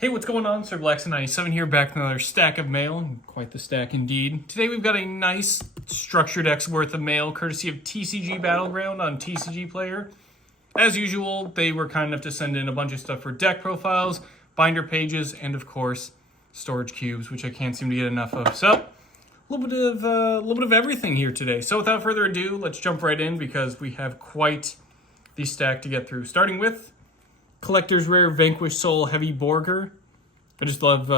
Hey, what's going on? Sir Blackson97 here, back with another stack of mail. Quite the stack indeed. Today we've got a nice structured X worth of mail, courtesy of TCG Battleground on TCGPlayer. As usual, they were kind enough to send in a bunch of stuff for deck profiles, binder pages, and of course, storage cubes, which I can't seem to get enough of. So, a little bit of everything here today. So without further ado, let's jump right in because we have quite the stack to get through. Starting with Collector's Rare Vanquished Soul Heavy Borger. I just love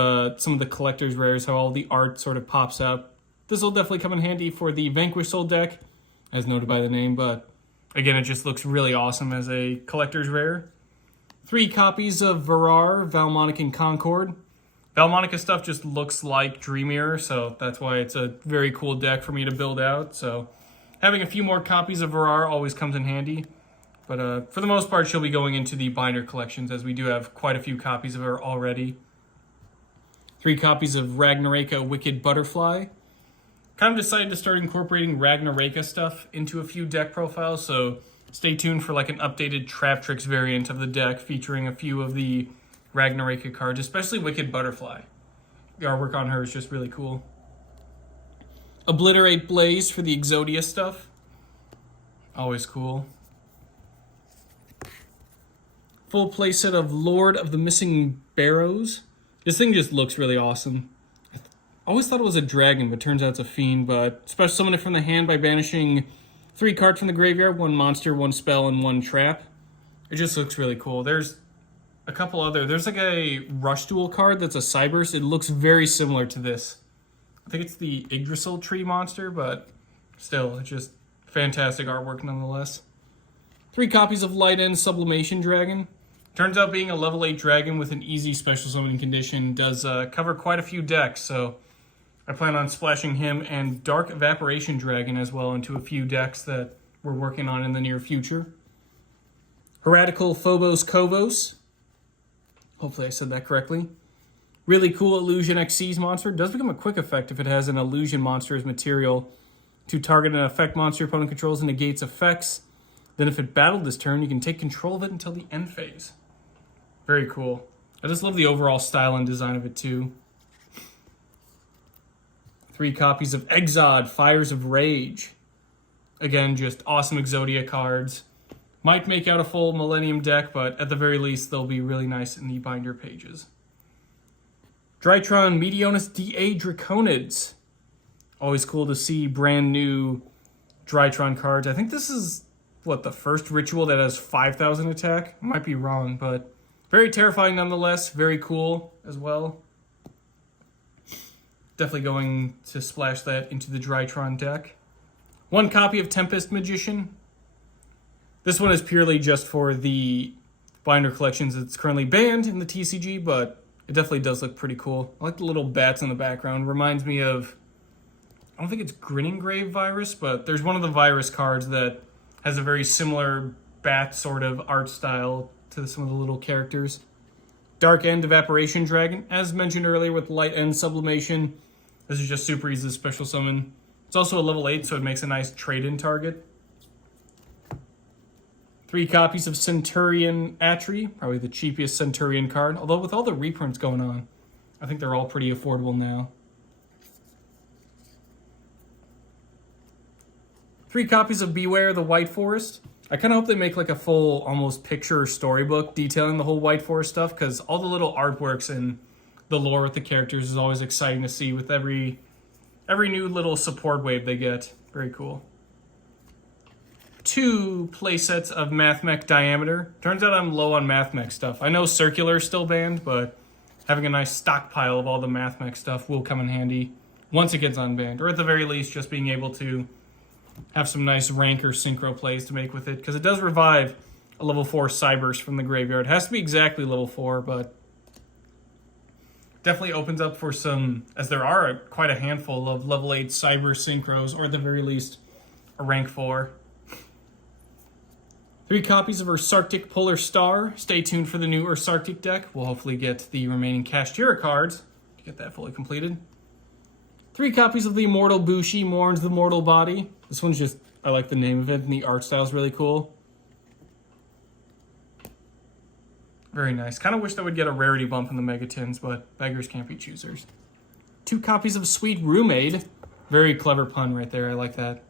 some of the Collector's Rares, how all the art sort of pops up. This will definitely come in handy for the Vanquished Soul deck, as noted by the name, but again, it just looks really awesome as a Collector's Rare. 3 copies of Varar, Valmonic, and Concord. Valmonica stuff just looks like Dream Mirror, so that's why it's a very cool deck for me to build out. So having a few more copies of Varar always comes in handy. But for the most part, she'll be going into the binder collections, as we do have quite a few copies of her already. 3 copies of Ragnaraka Wicked Butterfly. Kind of decided to start incorporating Ragnaraka stuff into a few deck profiles, so stay tuned for like an updated Trap Tricks variant of the deck featuring a few of the Ragnaraka cards, especially Wicked Butterfly. The artwork on her is just really cool. Obliterate Blaze for the Exodia stuff. Always cool. Full playset of Lord of the Missing Barrows. This thing just looks really awesome. I always thought it was a dragon, but turns out it's a fiend. But special summon it from the hand by banishing 3 cards from the graveyard, 1 monster, 1 spell, and 1 trap. It just looks really cool. There's a couple other. There's like a Rush Duel card that's a Cyberse. It looks very similar to this. I think it's the Yggdrasil tree monster, but still, it's just fantastic artwork nonetheless. 3 copies of Light End Sublimation Dragon. Turns out being a level 8 dragon with an easy special summoning condition does cover quite a few decks, so I plan on splashing him and Dark Evaporation Dragon as well into a few decks that we're working on in the near future. Heretical Phobos Kovos. Hopefully I said that correctly. Really cool Illusion Xyz monster. Does become a quick effect if it has an Illusion monster as material to target an effect monster your opponent controls and negates effects. Then if it battled this turn, you can take control of it until the end phase. Very cool. I just love the overall style and design of it too. 3 copies of Exod, Fires of Rage. Again, just awesome Exodia cards. Might make out a full Millennium deck, but at the very least, they'll be really nice in the binder pages. Drytron Meteonis DA Draconids. Always cool to see brand new Drytron cards. I think this is, the first ritual that has 5,000 attack? Might be wrong, but very terrifying nonetheless. Very cool as well. Definitely going to splash that into the Drytron deck. 1 copy of Tempest Magician. This one is purely just for the binder collections. It's currently banned in the TCG, but it definitely does look pretty cool. I like the little bats in the background. Reminds me of, I don't think it's Grinning Grave Virus, but there's one of the virus cards that has a very similar bat sort of art style to some of the little characters. Dark End Evaporation Dragon. As mentioned earlier with Light End Sublimation, this is just super easy to special summon. It's also a level 8, so it makes a nice trade-in target. 3 copies of Centurion Atri, probably the cheapest Centurion card. Although with all the reprints going on, I think they're all pretty affordable now. 3 copies of Beware the White Forest. I kind of hope they make like a full, almost picture storybook detailing the whole White Forest stuff, because all the little artworks and the lore with the characters is always exciting to see with every new little support wave they get. Very cool. 2 playsets of Mathmech Diameter. Turns out I'm low on Mathmech stuff. I know Circular is still banned, but having a nice stockpile of all the Mathmech stuff will come in handy once it gets unbanned, or at the very least just being able to have some nice rank or synchro plays to make with it, because it does revive a level 4 Cyberse from the graveyard. It has to be exactly level 4, but definitely opens up for some, as there are quite a handful of level 8 Cyberse synchros, or at the very least a rank 4. 3 copies of Ursarctic Polar Star. Stay tuned for the new Ursarctic deck. We'll hopefully get the remaining Kashtira cards to get that fully completed. 3 copies of the Immortal Bushi, Mourns the Mortal Body. This one's just, I like the name of it, and the art style is really cool. Very nice. Kind of wish that would get a rarity bump in the Mega Tins, but beggars can't be choosers. 2 copies of Sweet Roommate. Very clever pun right there. I like that.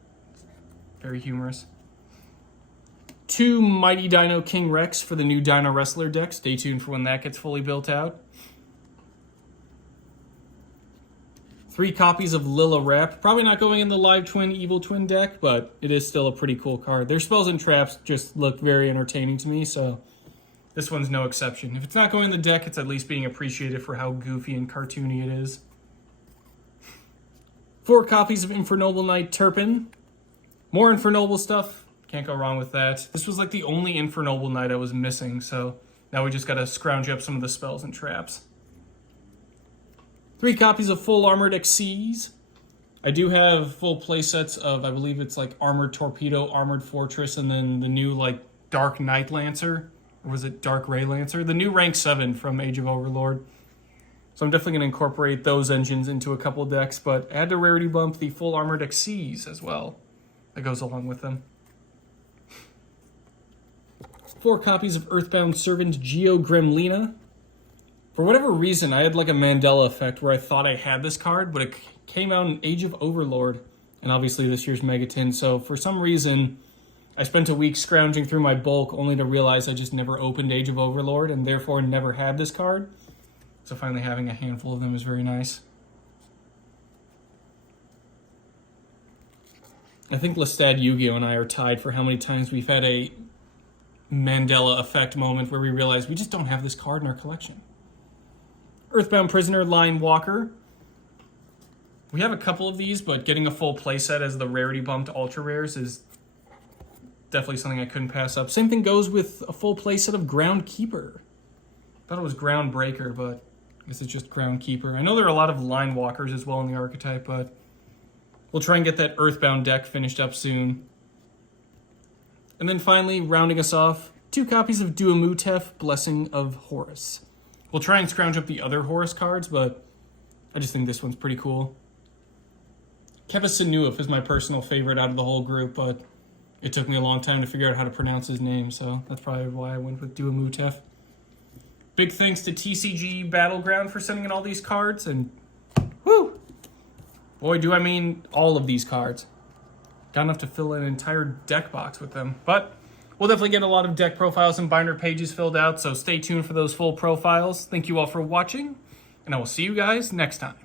Very humorous. 2 Mighty Dino King Rex for the new Dino Wrestler deck. Stay tuned for when that gets fully built out. 3 copies of Lilla Wrap. Probably not going in the Live Twin Evil Twin deck, but it is still a pretty cool card. Their spells and traps just look very entertaining to me, so this one's no exception. If it's not going in the deck, it's at least being appreciated for how goofy and cartoony it is. 4 copies of Infernoble Knight Turpin. More Infernoble stuff. Can't go wrong with that. This was like the only Infernoble Knight I was missing, so now we just gotta scrounge up some of the spells and traps. 3 copies of Full Armored Xyz. I do have full playsets of, I believe it's like Armored Torpedo, Armored Fortress, and then the new like Dark Knight Lancer. Or was it Dark Ray Lancer? The new rank 7 from Age of Overlord. So I'm definitely going to incorporate those engines into a couple decks, but add to rarity bump the Full Armored Xyz as well. That goes along with them. 4 copies of Earthbound Servant YuGiOh Gremlina. For whatever reason, I had like a Mandela effect where I thought I had this card, but it came out in Age of Overlord, and obviously this year's Megatin. So for some reason, I spent a week scrounging through my bulk only to realize I just never opened Age of Overlord and therefore never had this card. So finally having a handful of them is very nice. I think Lestat YuGiOh and I are tied for how many times we've had a Mandela effect moment where we realize we just don't have this card in our collection. Earthbound Prisoner Line Walker. We have a couple of these, but getting a full playset as the rarity bumped ultra rares is definitely something I couldn't pass up. Same thing goes with a full playset of Groundkeeper. Thought it was Groundbreaker, but I guess it's just Groundkeeper. I know there are a lot of Line Walkers as well in the archetype, but we'll try and get that Earthbound deck finished up soon. And then finally, rounding us off, 2 copies of Duamutef, Blessing of Horus. We'll try and scrounge up the other Horus cards, but I just think this one's pretty cool. Kevasanuif is my personal favorite out of the whole group, but it took me a long time to figure out how to pronounce his name, so that's probably why I went with Duamutef. Big thanks to TCG Battleground for sending in all these cards, and whoo! Boy, do I mean all of these cards. Got enough to fill an entire deck box with them, but we'll definitely get a lot of deck profiles and binder pages filled out, so stay tuned for those full profiles. Thank you all for watching, and I will see you guys next time.